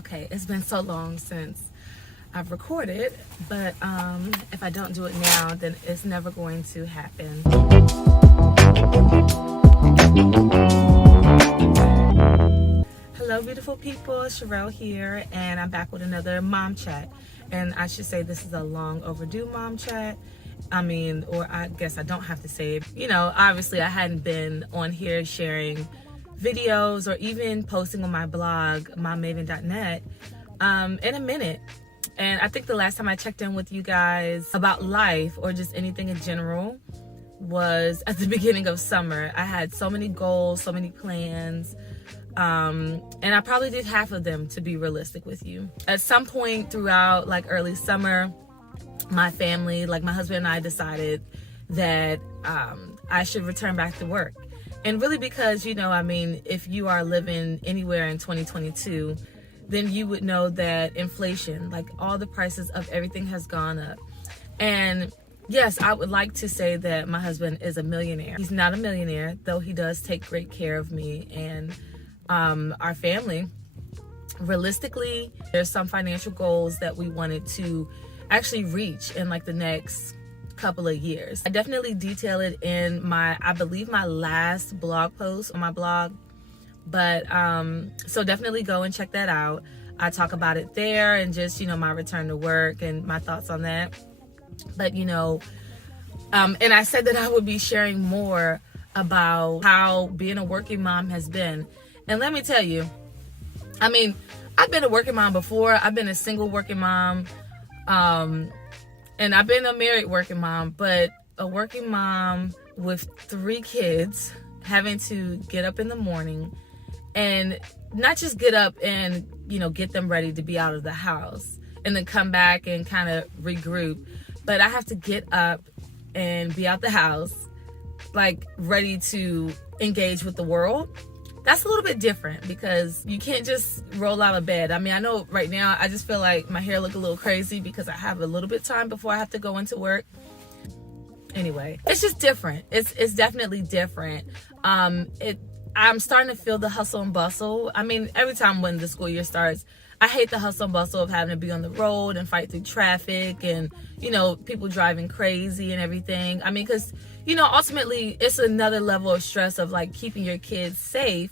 Okay, it's been so long since I've recorded, but if I don't do it now, then it's never going to happen. Hello, beautiful people. Sherelle here, and I'm back with another mom chat. And I should say this is a long overdue mom chat. Or I guess I don't have to say it. You know, obviously I hadn't been on here sharing videos or even posting on my blog, mommaven.net, in a minute. And I think the last time I checked in with you guys about life or just anything in general was at the beginning of summer. I had so many goals, so many plans, and I probably did half of them, to be realistic with you. At some point throughout like early summer, my family, like my husband and I, decided that I should return back to work. And really because, if you are living anywhere in 2022, then you would know that inflation, like all the prices of everything has gone up. And yes, I would like to say that my husband is a millionaire. He's not a millionaire, though he does take great care of me and our family. Realistically, there's some financial goals that we wanted to actually reach in like the next couple of years. I definitely detail it in I believe my last blog post on my blog, but so definitely go and check that out. I talk about it there and just my return to work and my thoughts on that. But and I said that I would be sharing more about how being a working mom has been. And let me tell you, I've been a working mom before. I've been a single working mom, and I've been a married working mom, but a working mom with 3 kids, having to get up in the morning and not just get up and, get them ready to be out of the house and then come back and kind of regroup. But I have to get up and be out the house, like ready to engage with the world. That's a little bit different because you can't just roll out of bed. I know right now I just feel like my hair look a little crazy because I have a little bit of time before I have to go into work. Anyway, it's just different. It's definitely different. I'm starting to feel the hustle and bustle. Every time when the school year starts, I hate the hustle and bustle of having to be on the road and fight through traffic and, people driving crazy and everything. Because, ultimately it's another level of stress of like keeping your kids safe,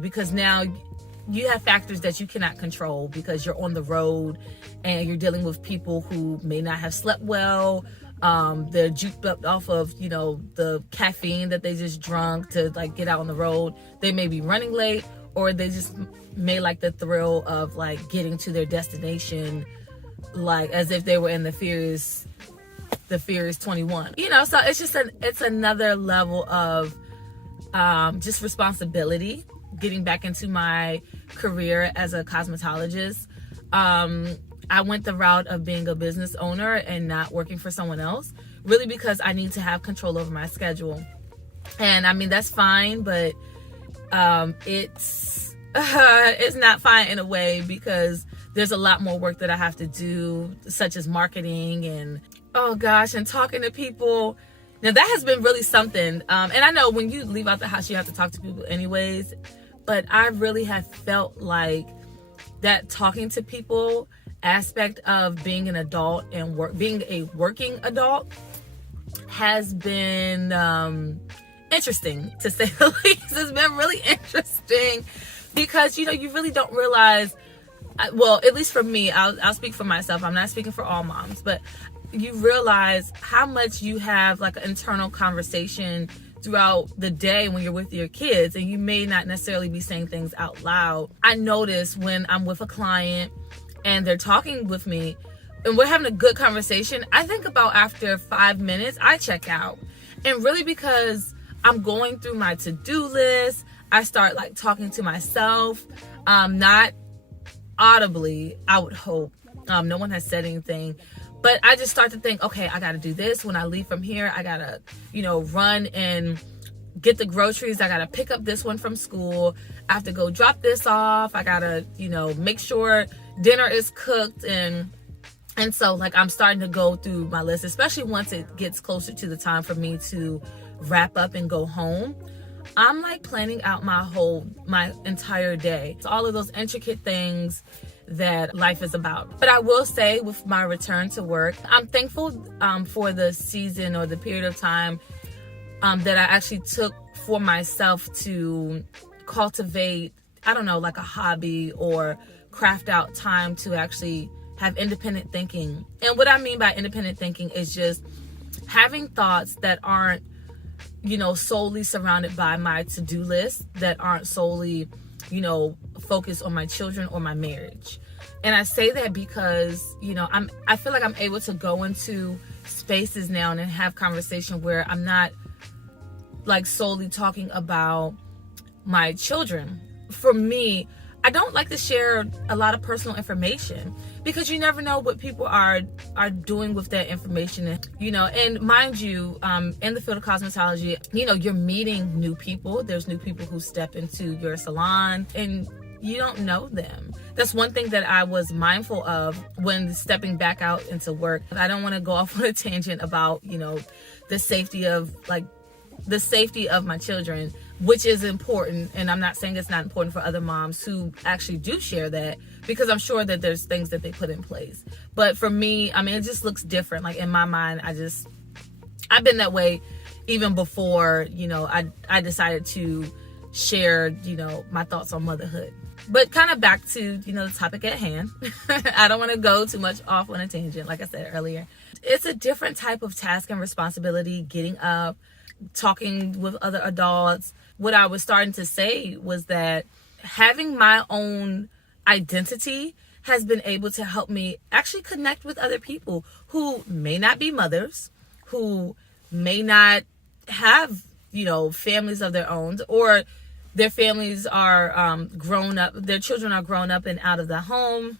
because now you have factors that you cannot control because you're on the road and you're dealing with people who may not have slept well. They're juked up off of, the caffeine that they just drunk to like get out on the road. They may be running late, or they just may like the thrill of like getting to their destination, like as if they were in the Furious 21. So it's another level of just responsibility getting back into my career as a cosmetologist. I went the route of being a business owner and not working for someone else, really because I need to have control over my schedule. And that's fine, but it's not fine in a way because there's a lot more work that I have to do, such as marketing and and talking to people. Now that has been really something. And I know when you leave out the house, you have to talk to people anyways, but I really have felt like that talking to people aspect of being an adult and being a working adult has been interesting, to say the least. It's been really interesting because you really don't realize, well, at least for me, I'll speak for myself, I'm not speaking for all moms, but you realize how much you have like an internal conversation throughout the day when you're with your kids, and you may not necessarily be saying things out loud. I notice when I'm with a client and they're talking with me and we're having a good conversation, I think about after 5 minutes, I check out. And really because I'm going through my to-do list, I start like talking to myself, not audibly, I would hope. No one has said anything, but I just start to think, okay, I got to do this. When I leave from here, I got to, run and get the groceries. I got to pick up this one from school. I have to go drop this off. I got to, make sure dinner is cooked. And so like I'm starting to go through my list, especially once it gets closer to the time for me to wrap up and go home. I'm like planning out my entire day. So all of those intricate things that life is about. But I will say, with my return to work, I'm thankful for the season or the period of time that I actually took for myself to cultivate, I don't know, like a hobby or craft out time to actually have independent thinking. And what I mean by independent thinking is just having thoughts that aren't, solely surrounded by my to-do list, that aren't solely, focused on my children or my marriage. And I say that because, I feel like I'm able to go into spaces now and have conversation where I'm not like solely talking about my children. For me, I don't like to share a lot of personal information because you never know what people are doing with that information. And mind you, in the field of cosmetology, you're meeting new people. There's new people who step into your salon and you don't know them. That's one thing that I was mindful of when stepping back out into work. I don't want to go off on a tangent about, the safety of my children, which is important. And I'm not saying it's not important for other moms who actually do share that, because I'm sure that there's things that they put in place. But for me, it just looks different. Like in my mind, I've been that way even before, I decided to share, my thoughts on motherhood. But kind of back to, the topic at hand. I don't want to go too much off on a tangent, like I said earlier. It's a different type of task and responsibility, getting up, talking with other adults. What I was starting to say was that having my own identity has been able to help me actually connect with other people who may not be mothers, who may not have, families of their own, or their families are grown up, their children are grown up and out of the home.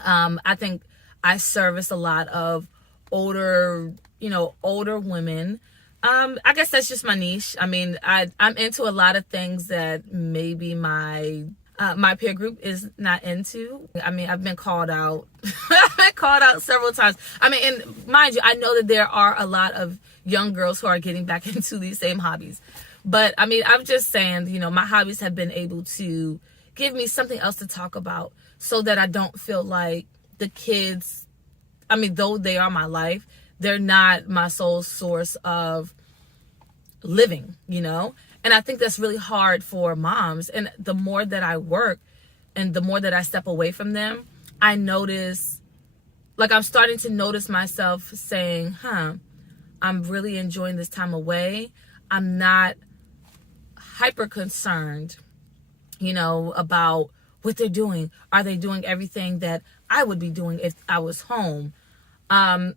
I think I service a lot of older women. I guess that's just my niche. I'm into a lot of things that maybe my peer group is not into. I've been called out. I've been called out several times. And mind you, I know that there are a lot of young girls who are getting back into these same hobbies. But I'm just saying, my hobbies have been able to give me something else to talk about so that I don't feel like the kids, though they are my life, they're not my sole source of living, And I think that's really hard for moms. And the more that I work and the more that I step away from them, I notice, I'm starting to notice myself saying, I'm really enjoying this time away. I'm not hyper concerned, about what they're doing. Are they doing everything that I would be doing if I was home? And,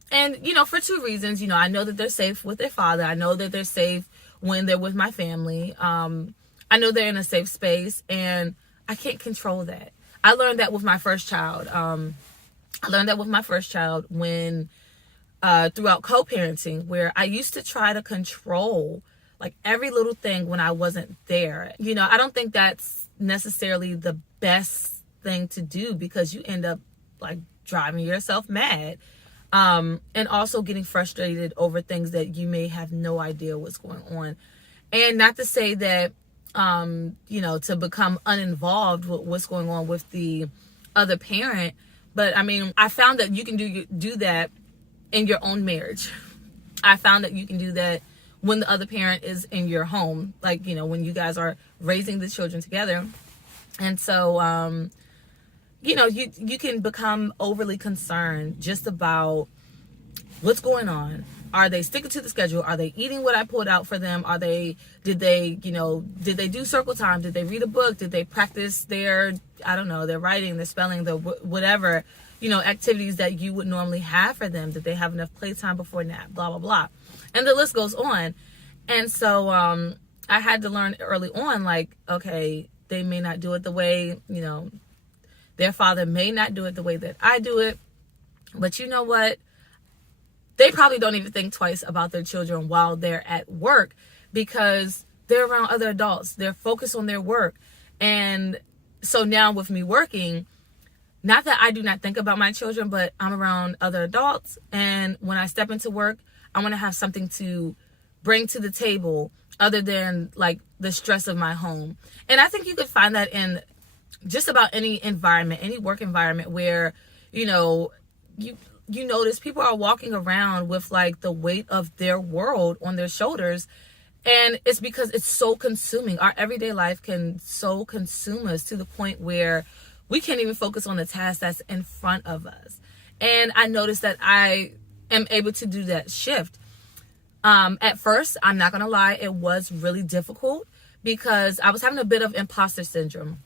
for two reasons, I know that they're safe with their father. I know that they're safe when they're with my family. I know they're in a safe space, and I can't control that. I learned that with my first child. When, throughout co-parenting, where I used to try to control every little thing when I wasn't there. I don't think that's necessarily the best thing to do, because you end up driving yourself mad. And also getting frustrated over things that you may have no idea what's going on. And not to say that, to become uninvolved with what's going on with the other parent. But I found that you can do that in your own marriage. I found that you can do that when the other parent is in your home, when you guys are raising the children together. And so, you can become overly concerned just about what's going on. Are they sticking to the schedule? Are they eating what I pulled out for them? Did they do circle time? Did they read a book? Did they practice their writing, their spelling, their whatever, activities that you would normally have for them? Did they have enough playtime before nap? Blah, blah, blah. And the list goes on. And so, I had to learn early on, okay, they may not do it the way, their father may not do it the way that I do it. But you know what? They probably don't even think twice about their children while they're at work, because they're around other adults. They're focused on their work. And so now with me working, not that I do not think about my children, but I'm around other adults. And when I step into work, I want to have something to bring to the table other than the stress of my home. And I think you could find that in just about any environment, any work environment where, you know, you notice people are walking around with like the weight of their world on their shoulders. And it's because it's so consuming. Our everyday life can so consume us to the point where we can't even focus on the task that's in front of us. And I noticed that I am able to do that shift. At first, I'm not gonna lie, it was really difficult because I was having a bit of imposter syndrome.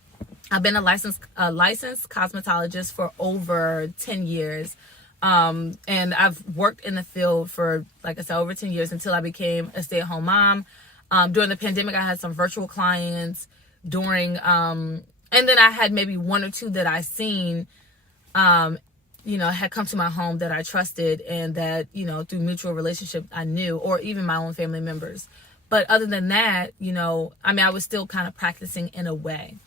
I've been a licensed cosmetologist for over 10 years. And I've worked in the field for, like I said, over 10 years until I became a stay-at-home mom. During the pandemic, I had some virtual clients and then I had maybe one or two that I seen, had come to my home that I trusted and that, through mutual relationship I knew, or even my own family members. But other than that, I was still kind of practicing in a way.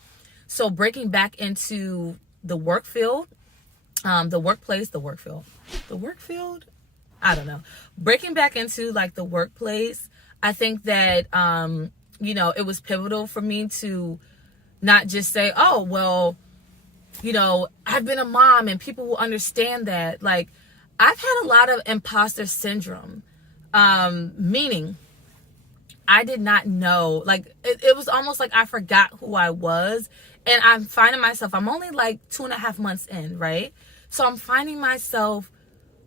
So breaking back into the work field, the work field, I don't know. Breaking back into like the workplace, I think that, it was pivotal for me to not just say, oh, well, I've been a mom and people will understand that. Like, I've had a lot of imposter syndrome, meaning I did not know, like, it was almost like I forgot who I was. And I'm finding myself, I'm only like 2.5 months in, right? So I'm finding myself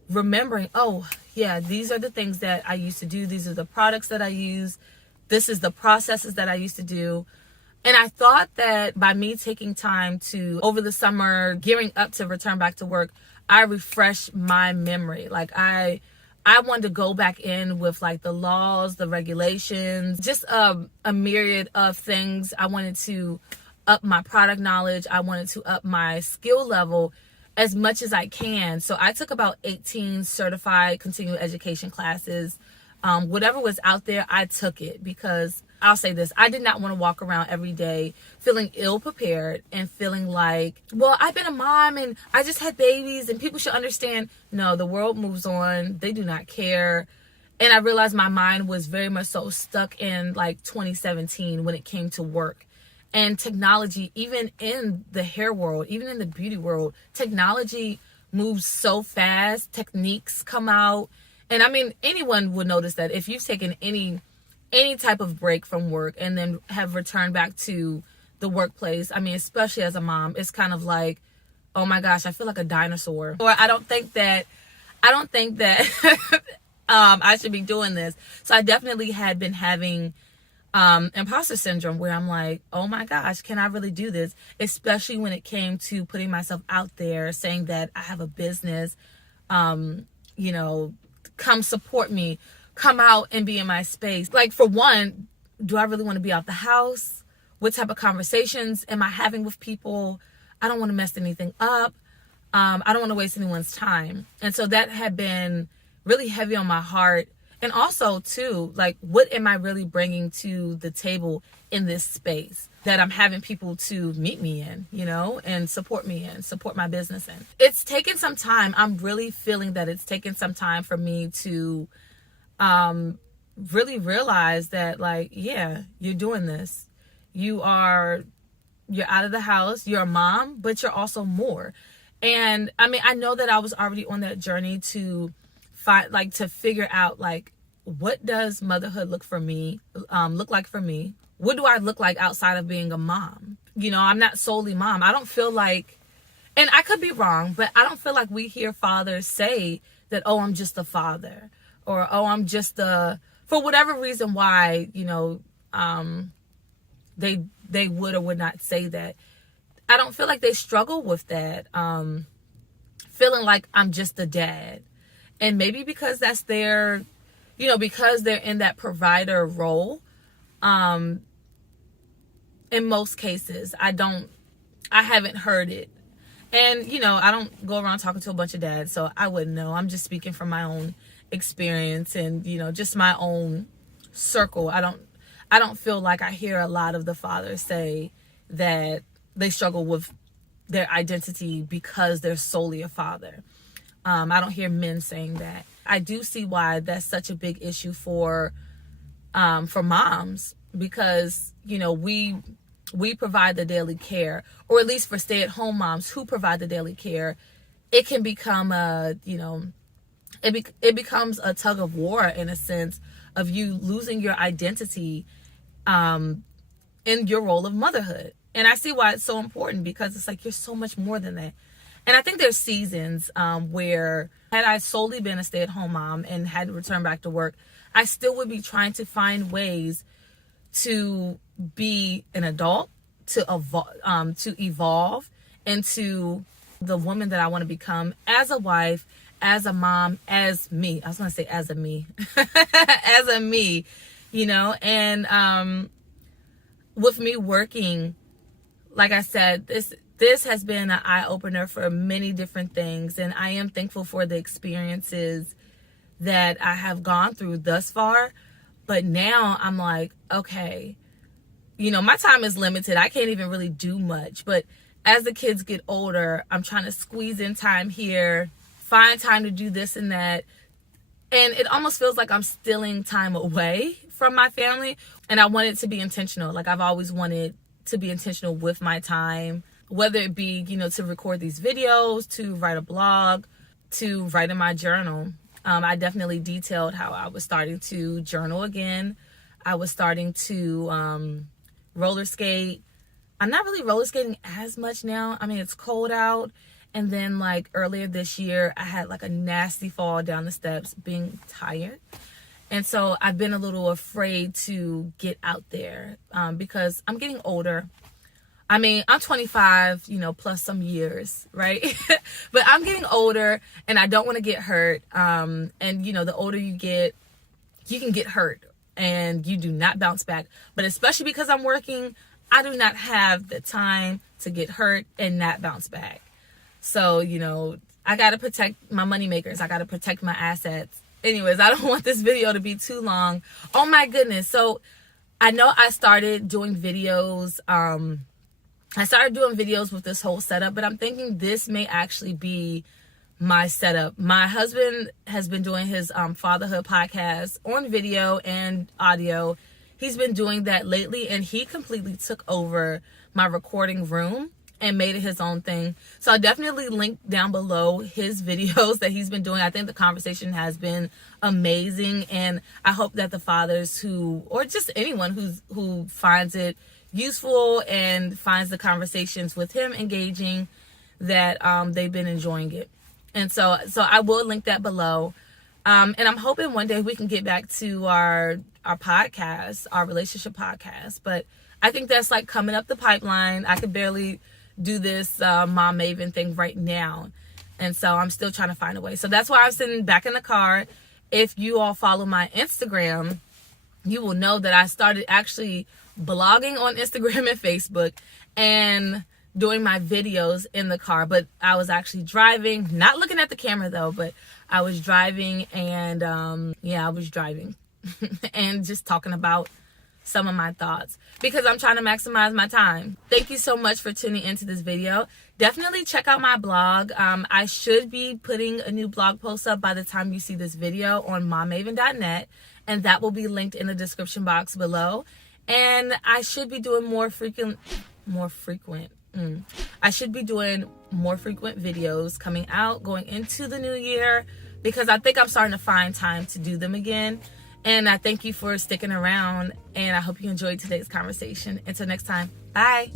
remembering, oh, yeah, these are the things that I used to do. These are the products that I use. This is the processes that I used to do. And I thought that by me taking time to, over the summer, gearing up to return back to work, I refreshed my memory. Like I wanted to go back in with like the laws, the regulations, just a myriad of things. I wanted to up my product knowledge. I wanted to up my skill level as much as I can. So I took about 18 certified continuing education classes. Whatever was out there, I took it because I'll say this, I did not want to walk around every day feeling ill prepared and feeling like, well, I've been a mom and I just had babies and people should understand. No, the world moves on. They do not care. And I realized my mind was very much so stuck in like 2017 when it came to work. And technology, even in the hair world, even in the beauty world, technology moves so fast. Techniques come out. And I mean, anyone would notice that if you've taken any type of break from work and then have returned back to the workplace, I mean, especially as a mom, it's kind of like, oh my gosh, I feel like a dinosaur. Or I don't think that I should be doing this. So I definitely had been having imposter syndrome where I'm like, oh my gosh, can I really do this? Especially when it came to putting myself out there, saying that I have a business, come support me, come out and be in my space. Like, for one, do I really want to be out the house? What type of conversations am I having with people? I don't want to mess anything up. I don't want to waste anyone's time. And so that had been really heavy on my heart. And also, too, like, what am I really bringing to the table in this space that I'm having people to meet me in, and support me in, support my business in? It's taken some time. I'm really feeling that it's taken some time for me to really realize that, like, yeah, you're doing this. You're out of the house, you're a mom, but you're also more. And I mean, I know that I was already on that journey to figure out, like, what does motherhood look like for me? What do I look like outside of being a mom? I'm not solely mom. I don't feel like, and I could be wrong, but I don't feel like we hear fathers say that, oh, I'm just a father, or, oh, I'm just for whatever reason why, they would or would not say that. I don't feel like they struggle with that, feeling like I'm just a dad. And maybe because that's their, because they're in that provider role, in most cases, I haven't heard it. And, I don't go around talking to a bunch of dads, so I wouldn't know. I'm just speaking from my own experience and, just my own circle. I don't feel like I hear a lot of the fathers say that they struggle with their identity because they're solely a father. I don't hear men saying that. I do see why that's such a big issue for moms, because, we we provide the daily care, or at least for stay-at-home moms who provide the daily care, it can become it becomes a tug of war, in a sense, of you losing your identity in your role of motherhood. And I see why it's so important, because it's like you're so much more than that. And I think there's seasons where, had I solely been a stay-at-home mom and had to return back to work, I still would be trying to find ways to be an adult, to evolve into the woman that I want to become as a wife, as a mom, as me. I was going to say as a me. As a me, and with me working, like I said, this has been an eye-opener for many different things, and I am thankful for the experiences that I have gone through thus far. But now I'm like, okay, my time is limited. I can't even really do much. But as the kids get older, I'm trying to squeeze in time here, find time to do this and that. And it almost feels like I'm stealing time away from my family. And I want it to be intentional. Like, I've always wanted to be intentional with my time, whether it be, to record these videos, to write a blog, to write in my journal. I definitely detailed how I was starting to journal again. I was starting to roller skate. I'm not really roller skating as much now. I mean, it's cold out. And then, like, earlier this year, I had like a nasty fall down the steps, being tired. And so I've been a little afraid to get out there because I'm getting older. I mean, I'm 25, plus some years, right? But I'm getting older, and I don't want to get hurt. And, the older you get, you can get hurt and you do not bounce back. But especially because I'm working, I do not have the time to get hurt and not bounce back. So, I got to protect my money makers. I got to protect my assets. Anyways, I don't want this video to be too long. Oh my goodness. So I know I started doing videos. I started doing videos with this whole setup, but I'm thinking this may actually be my setup. My husband has been doing his fatherhood podcast on video and audio. He's been doing that lately, and he completely took over my recording room and made it his own thing. So I'll definitely link down below his videos that he's been doing. I think the conversation has been amazing, and I hope that the fathers or just anyone who finds it useful and finds the conversations with him engaging, that they've been enjoying it. And so I will link that below. And I'm hoping one day we can get back to our podcast, our relationship podcast. But I think that's like coming up the pipeline. I could barely do this Mom Maven thing right now. And so I'm still trying to find a way. So that's why I'm sitting back in the car. If you all follow my Instagram, you will know that I started actually blogging on Instagram and Facebook and doing my videos in the car. But I was actually driving, not looking at the camera though, but I was driving, and I was driving and just talking about some of my thoughts, because I'm trying to maximize my time. Thank you so much for tuning into this video. Definitely check out my blog. I should be putting a new blog post up by the time you see this video on mommaven.net, and that will be linked in the description box below. And I should be doing more frequent videos coming out going into the new year, because I think I'm starting to find time to do them again. And I thank you for sticking around, and I hope you enjoyed today's conversation. Until next time, bye.